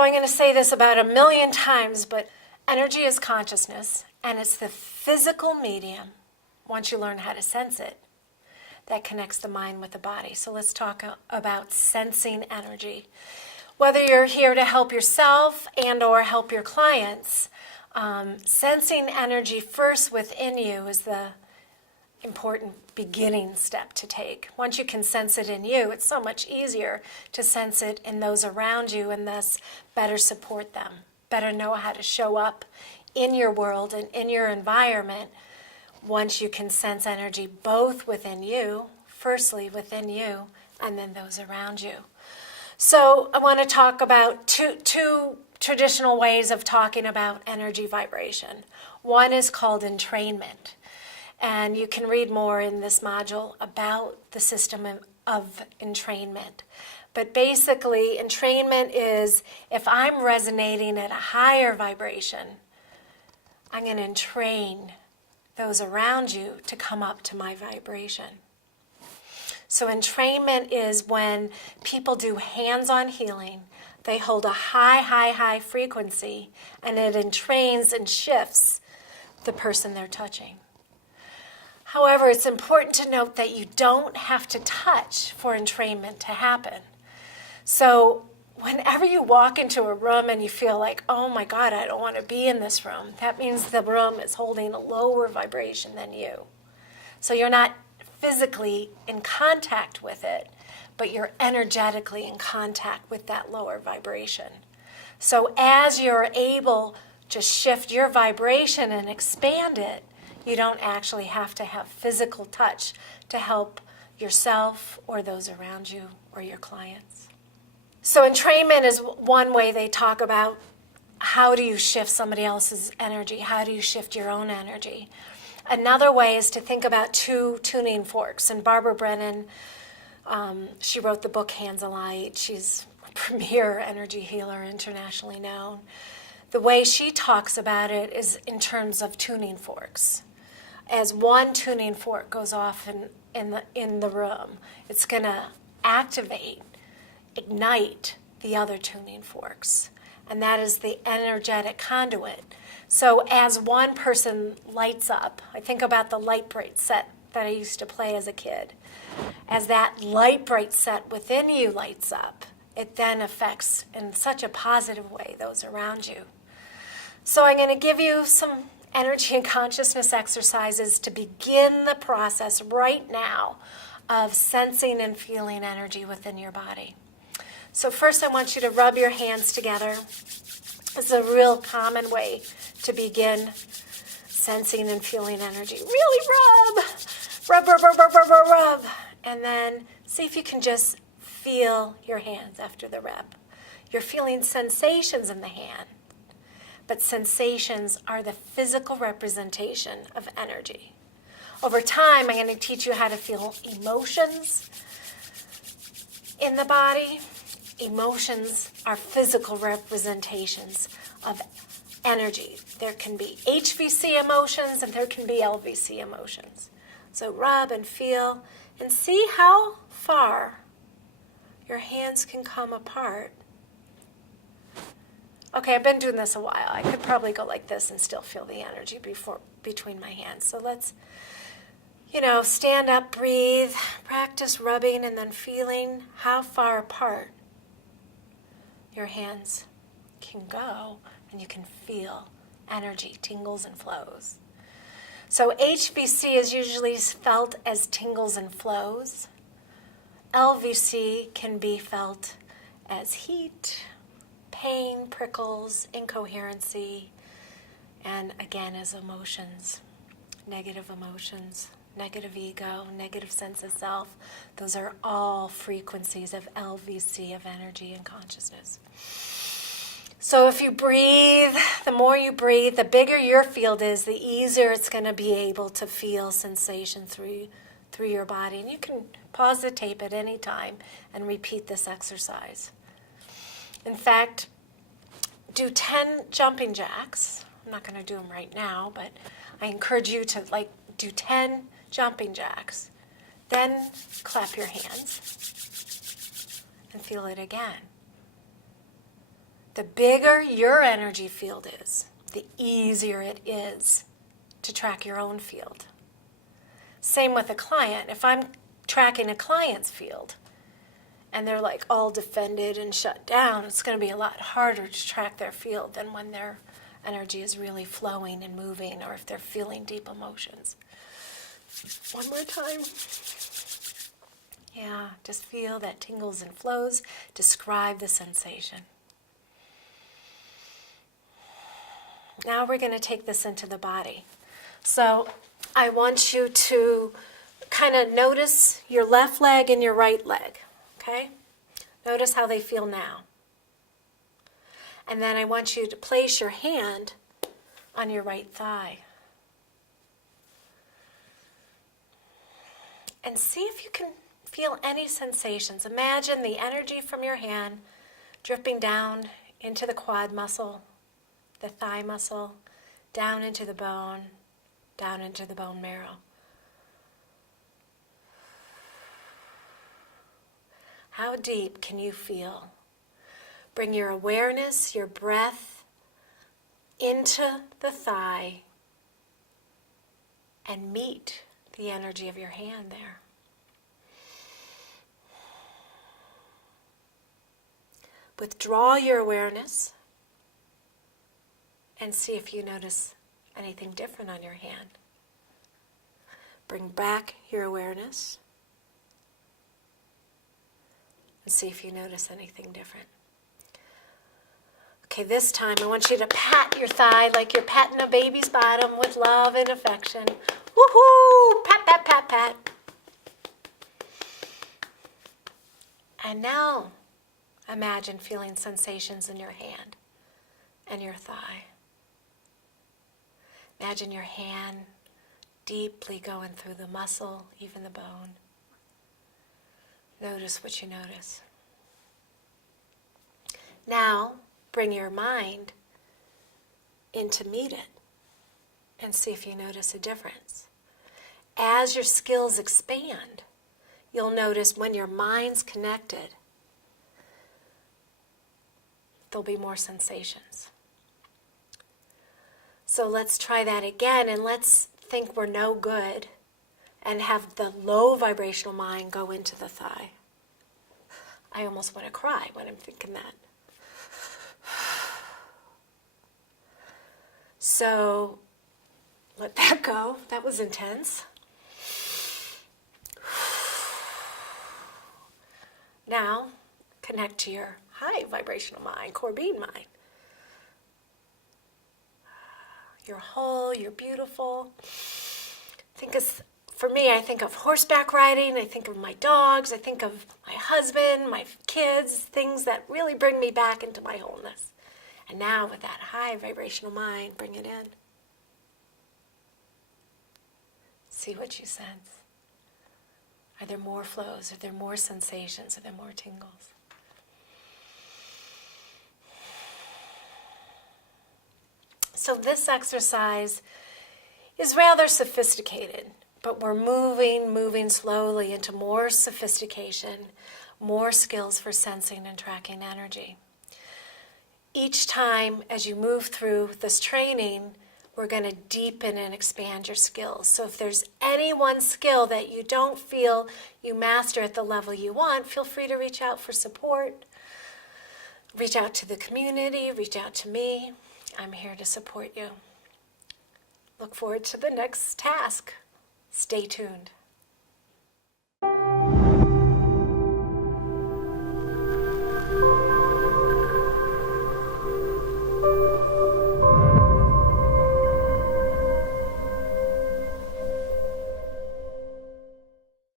So I'm going to say this about 1,000,000 times, but energy is consciousness, and it's the physical medium, once you learn how to sense it, that connects the mind with the body. So let's talk about sensing energy. Whether you're here to help yourself and or help your clients, sensing energy first within you is the important beginning step to take. Once you can sense it in you, it's so much easier to sense it in those around you and thus better support them, better know how to show up in your world and in your environment once you can sense energy both within you, firstly within you, and then those around you. So I want to talk about two traditional ways of talking about energy vibration. One is called entrainment. And you can read more in this module about the system of entrainment. But basically, entrainment is if I'm resonating at a higher vibration, I'm going to entrain those around you to come up to my vibration. So entrainment is when people do hands-on healing. They hold a high frequency, and it entrains and shifts the person they're touching. However, it's important to note that you don't have to touch for entrainment to happen. So whenever you walk into a room and you feel like, oh my God, I don't want to be in this room, that means the room is holding a lower vibration than you. So you're not physically in contact with it, but you're energetically in contact with that lower vibration. So as you're able to shift your vibration and expand it, you don't actually have to have physical touch to help yourself or those around you or your clients. So entrainment is one way they talk about how do you shift somebody else's energy, how do you shift your own energy. Another way is to think about two tuning forks. And Barbara Brennan, she wrote the book Hands Alight. She's a premier energy healer, internationally known. The way she talks about it is in terms of tuning forks. As one tuning fork goes off in the room, it's going to activate, ignite the other tuning forks. And that is the energetic conduit. So as one person lights up, I think about the light bright set that I used to play as a kid. As that light bright set within you lights up, it then affects in such a positive way those around you. So I'm going to give you some energy and consciousness exercises to begin the process right now of sensing and feeling energy within your body. So first I want you to rub your hands together. This is a real common way to begin sensing and feeling energy. Really rub. Rub, rub, rub, rub, rub, rub, rub. And then see if you can just feel your hands after the rub. You're feeling sensations in the hand. But sensations are the physical representation of energy. Over time, I'm going to teach you how to feel emotions in the body. Emotions are physical representations of energy. There can be HVC emotions and there can be LVC emotions. So rub and feel and see how far your hands can come apart. Okay, I've been doing this a while. I could probably go like this and still feel the energy between my hands. So let's, stand up, breathe, practice rubbing and then feeling how far apart your hands can go and you can feel energy, tingles and flows. So HVC is usually felt as tingles and flows. LVC can be felt as heat, pain, prickles, incoherency, and again as emotions, negative ego, negative sense of self. Those are all frequencies of LVC, of energy and consciousness. So if you breathe, the more you breathe, the bigger your field is, the easier it's going to be able to feel sensation through your body. And you can pause the tape at any time and repeat this exercise. In fact, do 10 jumping jacks. I'm not going to do them right now, but I encourage you to do 10 jumping jacks. Then clap your hands and feel it again. The bigger your energy field is, the easier it is to track your own field. Same with a client. If I'm tracking a client's field and they're like all defended and shut down, it's going to be a lot harder to track their field than when their energy is really flowing and moving, or if they're feeling deep emotions. One more time. Yeah, just feel that tingles and flows. Describe the sensation. Now we're going to take this into the body. So I want you to kind of notice your left leg and your right leg, okay? Notice how they feel now. And then I want you to place your hand on your right thigh. And see if you can feel any sensations. Imagine the energy from your hand dripping down into the quad muscle, the thigh muscle, down into the bone, down into the bone marrow. How deep can you feel? Bring your awareness, your breath into the thigh and meet the energy of your hand there. Withdraw your awareness and see if you notice anything different on your hand. Bring back your awareness and see if you notice anything different. Okay, this time I want you to pat your thigh like you're patting a baby's bottom with love and affection. Woohoo! Pat, pat, pat, pat. And now imagine feeling sensations in your hand and your thigh. Imagine your hand deeply going through the muscle, even the bone. Notice what you notice. Now, bring your mind in to meet it and see if you notice a difference. As your skills expand, you'll notice when your mind's connected, there'll be more sensations. So let's try that again, and let's think we're no good and have the low vibrational mind go into the thigh. I almost want to cry when I'm thinking that. So let that go. That was intense. Now connect to your high vibrational mind, core being mind. You're whole, you're beautiful. For me, I think of horseback riding, I think of my dogs, I think of my husband, my kids, things that really bring me back into my wholeness. And now with that high vibrational mind, bring it in. See what you sense. Are there more flows? Are there more sensations? Are there more tingles? So this exercise is rather sophisticated, but we're moving slowly into more sophistication, more skills for sensing and tracking energy. Each time as you move through this training, we're going to deepen and expand your skills. So if there's any one skill that you don't feel you master at the level you want, feel free to reach out for support. Reach out to the community, reach out to me. I'm here to support you. Look forward to the next task. Stay tuned.